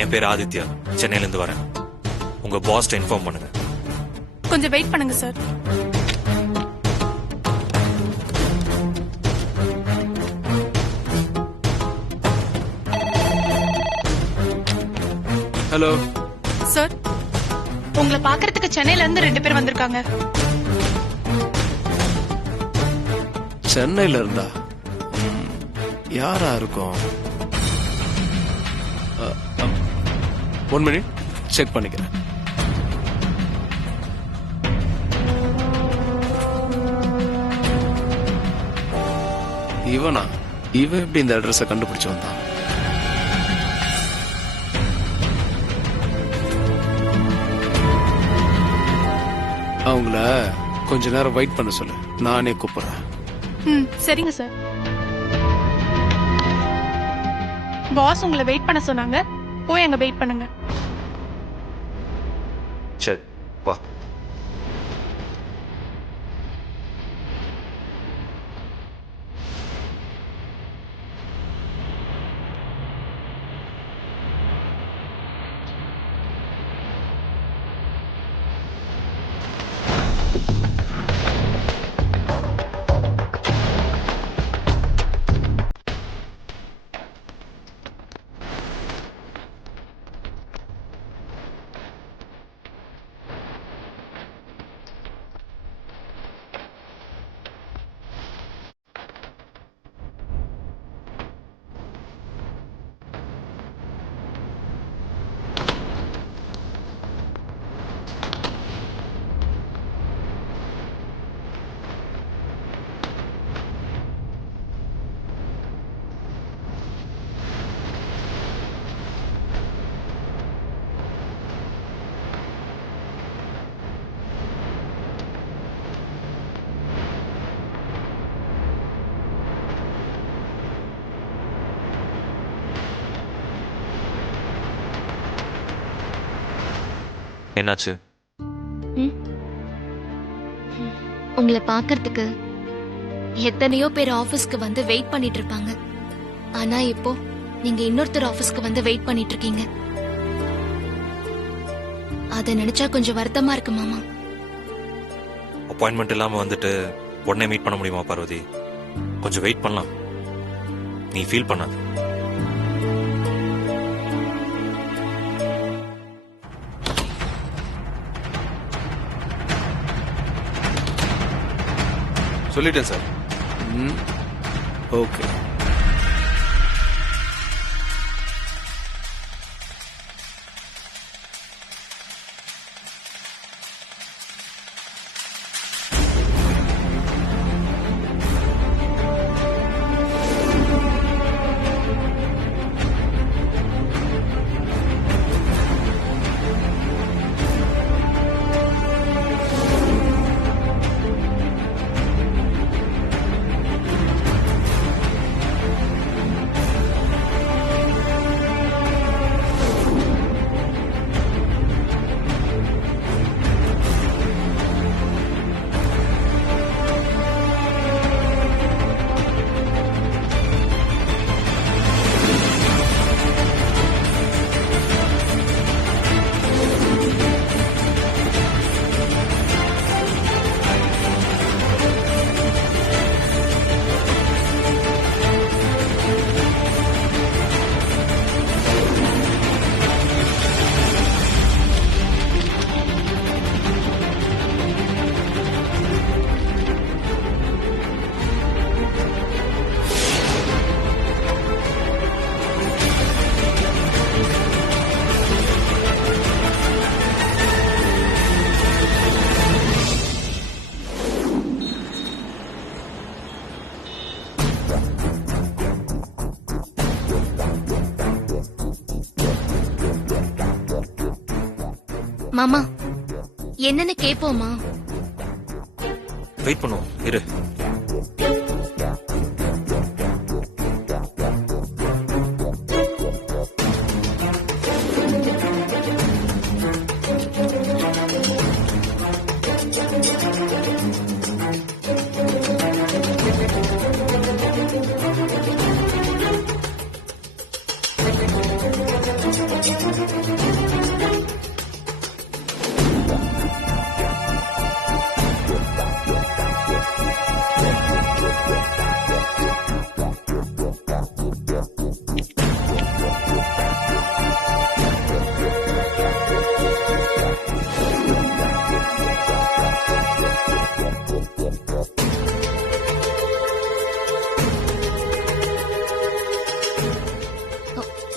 என் பேர் ஆதித்யா, சென்னையில இருந்து வரேன். உங்க பாஸ்ட இன்ஃபார்ம் பண்ணுங்க. கொஞ்சம் வெயிட் பண்ணுங்க சார். ஹலோ சார், உங்களை பாக்குறதுக்கு சென்னையில இருந்து 2 பேர் வந்திருக்காங்க. சென்னையில இருந்தா யாரா இருக்கும்? 1 மினிட் செக் பண்ணிக்கிறேன். இவன் எப்படி இந்த அட்ரஸ கண்டுபிடிச்சு வந்தான்? அவங்கள கொஞ்ச நேரம் வெயிட் பண்ண சொல்லு, நானே கூப்பிடுறேன். சரிங்க சார். பாஸ் உங்களை வெயிட் பண்ண சொன்னாங்க, போய் அங்க வெயிட் பண்ணுங்க. சரி, வா. என்னாச்சு? உங்களை பாக்குறதுக்கு எத்தனையோ பேர் ஆபீஸ்க்கு வந்து வெயிட் பண்ணிட்டு இருப்பாங்க. ஆனா இப்போ நீங்க இன்னொருத்தர் ஆபீஸ்க்கு வந்து வெயிட் பண்ணிட்டு இருக்கீங்க. அத நினைச்சா கொஞ்சம் வருத்தமா இருக்கு மாமா. அப்பாயின்மெண்ட் இல்லாம வந்துட்டு உடனே மீட் பண்ண முடியுமா பார்வதி? கொஞ்சம் வெயிட் பண்ணலாம். நீ ஃபீல் பண்ணாத. சொல்லிட்டேன் சார். ஓகே. மாமா என்னன்னு கேப்போமா? வெயிட் பண்ணுவோம், இரு.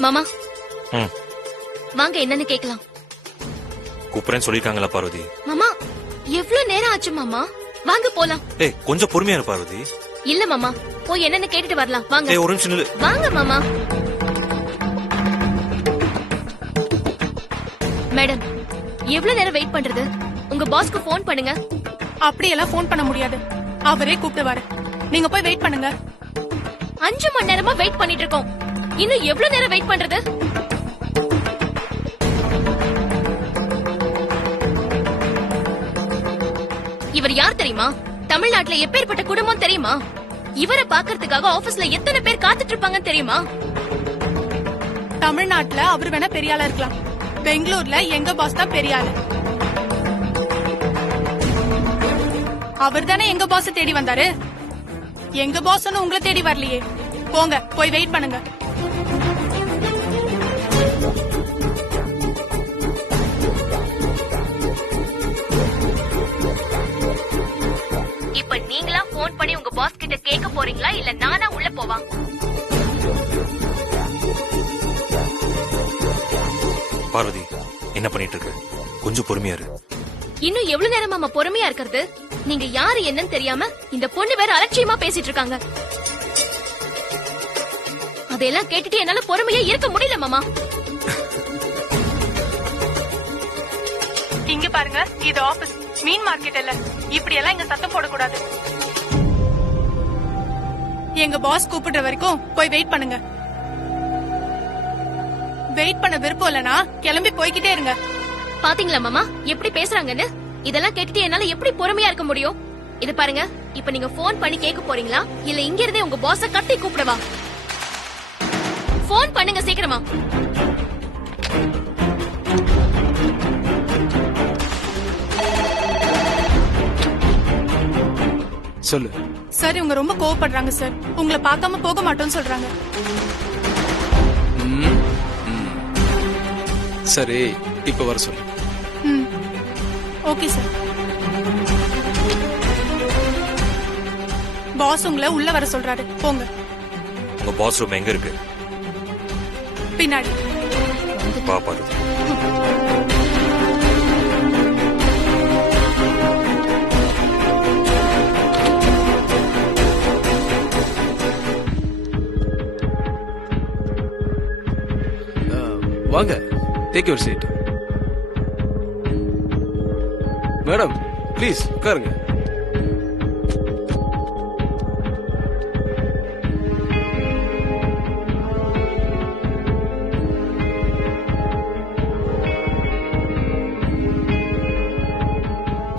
மாமா ம் வாங்க என்னன்னு கேக்கலாம். கூப்பிடுறேன்னு சொல்லிருக்காங்களா பார்வதி? மாமா எவ்வளவு நேரம் ஆச்சு மாமா? வாங்க போலாம். ஏய் கொஞ்சம் பொறுமையா இரு பார்வதி. இல்ல மாமா, போய் என்னன்னு கேட்டுட்டு வரலாம். வாங்க. ஏய் ஒரு நிமிஷம் நில்லு. வாங்க மாமா. மேடம், எவ்வளவு நேரம் வெயிட் பண்றது? உங்க பாஸ்க்கு போன் பண்ணுங்க. அப்படியெல்லாம் ஃபோன் பண்ண முடியாது. அவரே கூப்பிடுவாரு. நீங்க போய் வெயிட் பண்ணுங்க. 5 மணி நேரமா வெயிட் பண்ணிட்டு இருக்கோம். இன்னும் எவ்வளவு நேரம் வெயிட் பண்றது? இவர் யார் தெரியுமா? தமிழ்நாட்டுல எப்பேற்பட்ட குடும்பம் தெரியுமா? இவரை பாக்குறதுக்காக ஆபீஸ்ல எத்தனை பேர் காத்துட்டு இருப்பாங்கன்னு தெரியுமா? தமிழ்நாட்டுல அவர் வேணா பெரிய ஆளா இருக்கலாம். பெங்களூர்ல எங்க பாஸ் தான் பெரிய ஆளு. அவர் தானே எங்க பாஸ் தேடி வந்தாரு. எங்க பாஸ் ஒன்னும் உங்களை தேடி வரலையே. போங்க, போய் வெயிட் பண்ணுங்க. இப்ப நீங்களா போன் பண்ணி உங்க பாஸ் கிட்ட கேட்க போறீங்களா இல்ல நானா உள்ள போவா? பார்வதி என்ன பண்ணிட்டு இருக்க? கொஞ்சம் பொறுமையா இரு. இன்னும் எவ்வளவு நேரம் மாமா பொறுமையா இருக்கிறது? நீங்க யாரு என்னன்னு தெரியாம இந்த பொண்ணு வேற அலட்சியமா பேசிட்டு இருக்காங்க. அதெல்லாம் கேட்டுட்டு என்னால பொறுமையா இருக்க முடியல மாமா. இங்க பாருங்க, இது ஆபீஸ், மீன் மார்க்கெட் இல்ல. இப்படி எல்லாம் இங்க சத்தம் போடக்கூடாது. எங்க பாஸ் கூப்பிடுற வரைக்கும் போய் வெயிட் பண்ணுங்க. வெயிட் பண்ண விருப்பம் இல்லனா கிளம்பி போய்கிட்டே இருங்க. பாத்தீங்களா மாமா எப்படி பேசுறாங்கன்னு? இதெல்லாம் கேட்டுட்டு என்னால எப்படி பொறுமையா இருக்க முடியும்? இது பாருங்க, இப்ப நீங்க போன் பண்ணி கேட்க போறீங்களா இல்ல இங்க இருந்தே உங்க பாஸ கட்டி கூப்பிடவா? போன் பண்ணுங்க சீக்கிரமா. சொல்லு. சார், இவங்க ரொம்ப கோவப்படுறாங்க சார். உங்களை பார்க்காம போக மாட்டோம்னு சொல்றாங்க. ம், ம். சரி, இப்ப வர சொல்லு. ம், ஓகே சார். பாஸ் உங்களை உள்ள வர சொல்றாரு. போங்க. உங்க பாஸ் ரூம் எங்க இருக்கு? பின்னாடி. வா பார்வதி. வாங்க, take your seat. Madam please உட்காருங்க.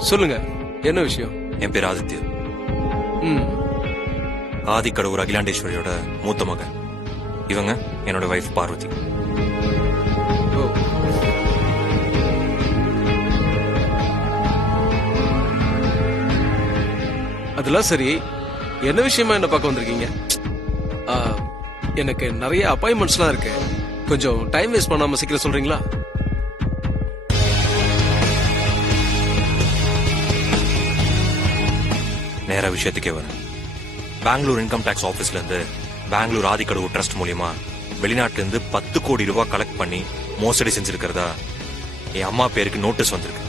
சொல்லுங்க, என்ன விஷயம்? என் பேர் ஆதித்யா. ம், ஆதிக்கடவுர் அகிலாண்டேஸ்வரியோட மூத்த மகன். இவங்க என்னோட வைஃப் பார்வதி. ஓ. அதெல்லாம் சரி, என்ன விஷயமா என்ன பார்க்க வந்திருக்கீங்க? ஆ, எனக்கு நிறைய அப்பாயின்மெண்ட்ஸ்லாம் இருக்கு. கொஞ்சம் டைம் வேஸ்ட் பண்ணாம சீக்கிரம் சொல்றீங்களா? நேரா விஷயத்துக்கே வரேன். பெங்களூர் இன்கம் டாக்ஸ் ஆபீஸ்ல இருந்து பெங்களூர் ஆதிக்கடவுர் ட்ரஸ்ட் மூலியமா வெளிநாட்டுல இருந்து 10 கோடி ரூபாய் கலெக்ட் பண்ணி மோசடி செஞ்சிருக்கிறதா என் அம்மா பேருக்கு நோட்டீஸ் வந்திருக்கு.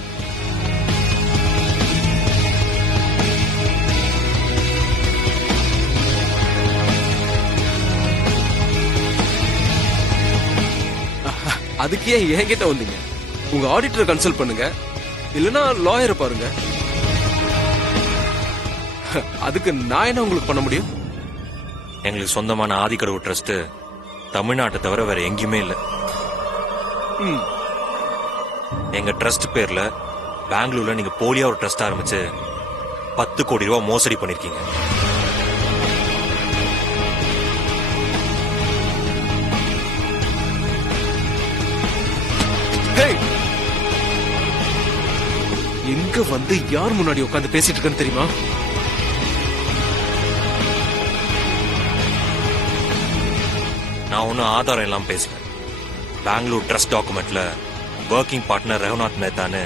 அதுக்கு ஏன் என்கிட்ட வந்தீங்க? உங்க ஆடிட்டரை கன்சல்ட் பண்ணுங்க, இல்லனா லாயரை பாருங்க. அதுக்கு நான் என்ன உங்களுக்கு பண்ண முடியும்? எங்களுக்கு சொந்தமான ஆதிக்கடவுர் ட்ரஸ்ட் தமிழ்நாட்டை தவிர வேற எங்கேயுமே இல்ல. ம், எங்க ட்ரஸ்ட் பேர்ல பெங்களூர்ல நீங்க போலியா ஒரு ட்ரஸ்ட் ஆரம்பிச்சு 10 கோடி ரூபாய் மோசடி பண்ணிருக்கீங்க. ஹேய், எங்க வந்து யார் முன்னாடி உட்கார்ந்து பேசிட்டு இருக்கேன்னு தெரியுமா? நான் ஒன்னும் ஆதாரம் எல்லாம் பேசல. பெங்களூர் ட்ரஸ்ட் டாக்குமெண்ட்ல ஒர்க்கிங் பார்ட்னர் ரகுநாத் மேத்தான்னு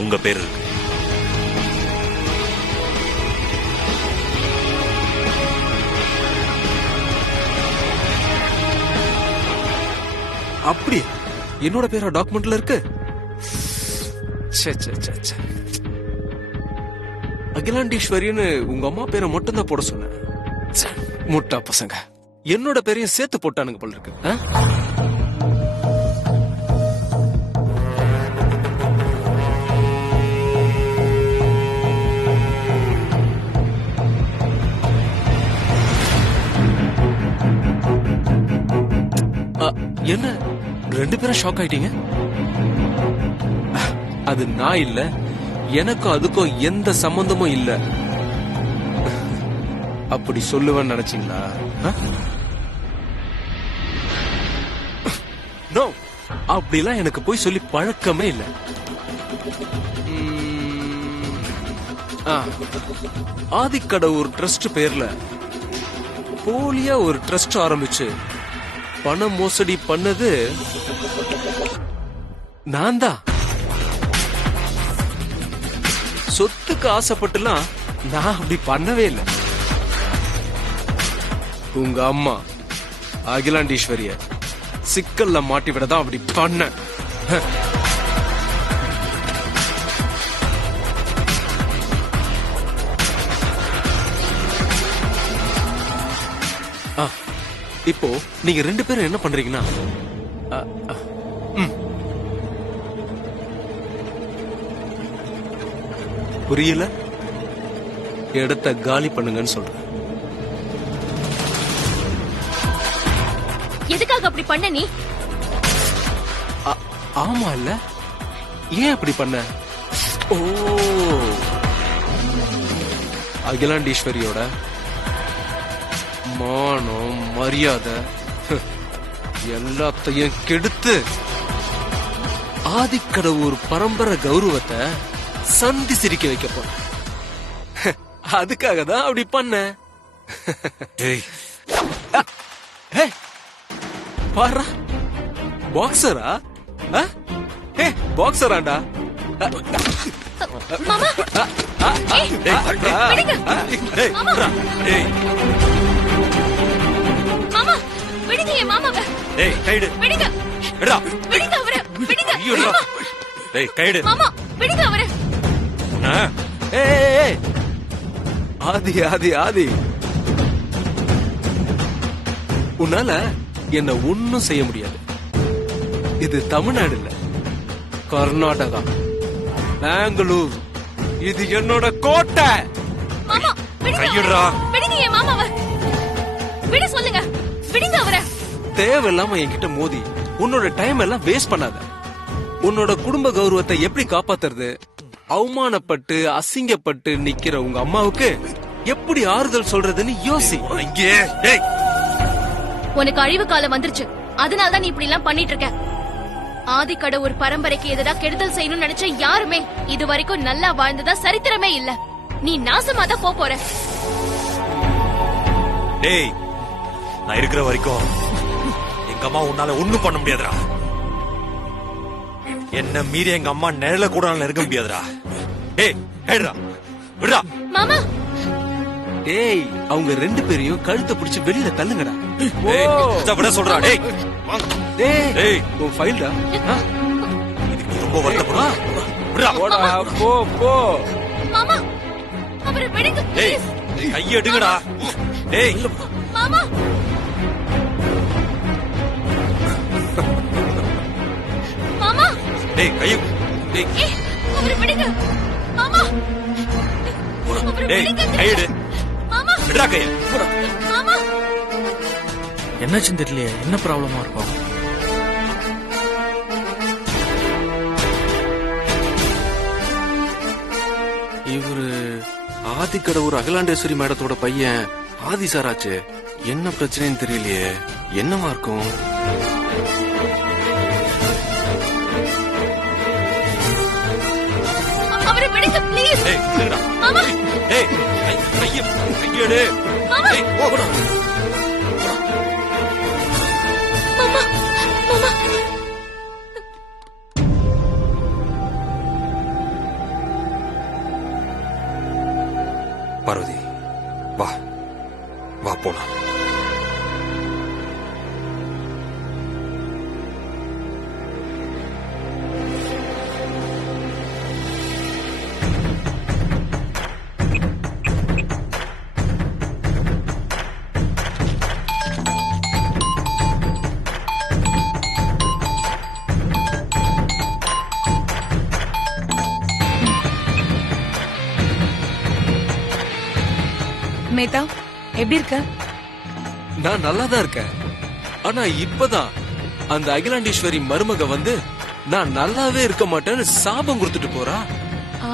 உங்க பேர் இருக்கு. அப்படி என்னோட பேரா டாக்குமெண்ட்ல இருக்கு? ச்சே, ச்சே, ச்சே, ச்சே. அகிலாண்டீஸ்வரின்னு உங்க அம்மா பேரை மட்டும் தான் போட சொன்னேன். ச்சே, முட்டா பசங்க என்னோட பேரையும் சேர்த்து போட்டானுங்க போல இருக்கு. ஆ? என்ன 2 பேரும் ஷாக் ஆயிட்டீங்க? அது நான் இல்ல, எனக்கும் அதுக்கும் எந்த சம்பந்தமும் இல்ல. அப்படி சொல்லுவேன்னு நினைச்சீங்களா? நோ, அப்படிலாம் எனக்கு போய் சொல்லி பழக்கமே இல்ல. ஆதிக்கடவுர் ட்ரஸ்ட் பேர்ல போலியா ஒரு ட்ரஸ்ட் ஆரம்பிச்சு பண மோசடி பண்ணது நான் தான். சொத்துக்கு ஆசைப்பட்டுலாம் நான் அப்படி பண்ணவே இல்லை. உங்க அம்மா அகிலாண்டீஸ்வரிய சிக்கல்ல மாட்டி விடதான் அப்படி பண்ண. இப்போ நீங்க 2 பேரும் என்ன பண்றீங்கன்னா, புரியல? இடத்த காலி பண்ணுங்கன்னு சொல்றேன். எதுக்காக அப்படி பண்ண நீ? ஆமா இல்ல, ஏன் அப்படி பண்ண? ஓ, அகிலாண்டீஸ்வரியோட மானம் மரியாதை எல்லாத்தையும் கெடுத்து ஆதிக்கடவுர் பரம்பரை கௌரவத்தை சந்தி சிரிக்க வைக்க போற. அதுக்காக தான் அப்படி பண்ண. பாரா, பாக்ஸரா? பாக்ஸராண்டா? மாமா மாமா விடுங்க என் மாமாவை. டேய் கைடு விடுங்க. விடுடா. விடுங்க அவரை. விடுங்க. ஐயோடா. டேய் கைடு. மாமா விடுங்க அவரை. ஏய் ஆதி ஆதி ஆதி, உன்னால என்ன ஒண்ணும் செய்ய முடியாது. இது தமிழ்நாடு இல்ல, கர்நாடகா, பெங்களூர். இது என்னோட கோட்டை. மாமா விடுங்க. கையிடுறா. விடுங்க என் மாமாவை. விட சொல்லுங்க. விடுங்க அவரை. தேவையில்லாம என்கிட்ட மோதி உன்னோட டைம் எல்லாம் வேஸ்ட் பண்ணாத. உன்னோட குடும்ப கௌரவத்தை எப்படி காப்பாத்துறது? அவமானப்பட்டு அசிங்கப்பட்டு நிக்கிற உங்க அம்மாவுக்கு எப்படி ஆறுதல் சொல்றதுன்னு யோசி. உனக்கு அழிவு காலம் வந்துருச்சு, அதனாலதான் நீ இப்படி எல்லாம் பண்ணிட்டு இருக்க. ஆதிக்கடவுர் பரம்பரைக்கு எதிரா கெடுதல் செய்யணும்னு நினைச்ச யாருமே இது வரைக்கும் நல்லா வாழ்ந்ததா சரித்திரமே இல்ல. நீ நாசமா தான் போற. டேய், நான் இருக்கிற வரைக்கும் எங்க அம்மா உன்னால ஒண்ணும் பண்ண முடியாதுடா. என்ன மீறி எங்க அம்மா நிழல கூட இருக்க முடியாதுடா. டேய் கைடுடா. விடுடா. மாமா டேய், அவங்க 2 பேரையும் கழுத்தை பிடிச்சு வெளியில தள்ளுங்கடா. விட சொல்றா. டேய் டேய், உன் ஃபைல்டா. இதுக்கு நீ ரொம்ப வருத்தப்படா. விடுடா. போ போ. மாமா அவரை விடுங்க டேய் ப்ளீஸ். கைய எடுங்கடா. டேய் மாமா மாமா. டேய் கைய. டேய் அவரை விடுங்க மாமா. அவரை டேய் விடுங்க. கையெடு. மாமா விடுடா கைய. மாமா. என்னாச்சுன்னு தெரியலையே, என்ன ப்ராப்ளமா இருக்கும்? இவரு ஆதிக்கடவுர் அகிலாண்டேஸ்வரி மேடத்தோட பையன் ஆதி சாராச்சு. என்ன பிரச்சனைன்னு தெரியலையே, என்னவா இருக்கும்? அவரை விடுங்க ப்ளீஸ். டேய் விடுடா. மாமா டேய் கையெடு. மாமா. டேய் போடா. மாமா மாமா. பார்வதி வா வா போலாம். மேதா எப்படி இருக்க? நான் நல்லா தான் இருக்கேன். ஆனா இப்பதான் அந்த அகிலாண்டேஸ்வரி மருமக வந்து நான் நல்லாவே இருக்க மாட்டேன்னு சாபம் கொடுத்துட்டு போறா. ஆ,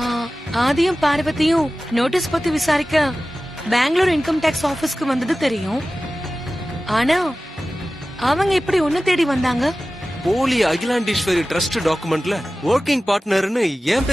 ஆதியும் பார்வதியும் நோட்டீஸ் பத்தி விசாரிக்க பெங்களூர் இன்கம் டாக்ஸ் ஆபீஸ்க்கு வந்தது தெரியும். ஆனா அவங்க எப்படி ஒன்னு தேடி வந்தாங்க? போலி அகிலாண்டேஸ்வரி ட்ரஸ்ட் டாக்குமெண்ட்ல ஒர்க்கிங் பார்ட்னர்னு என்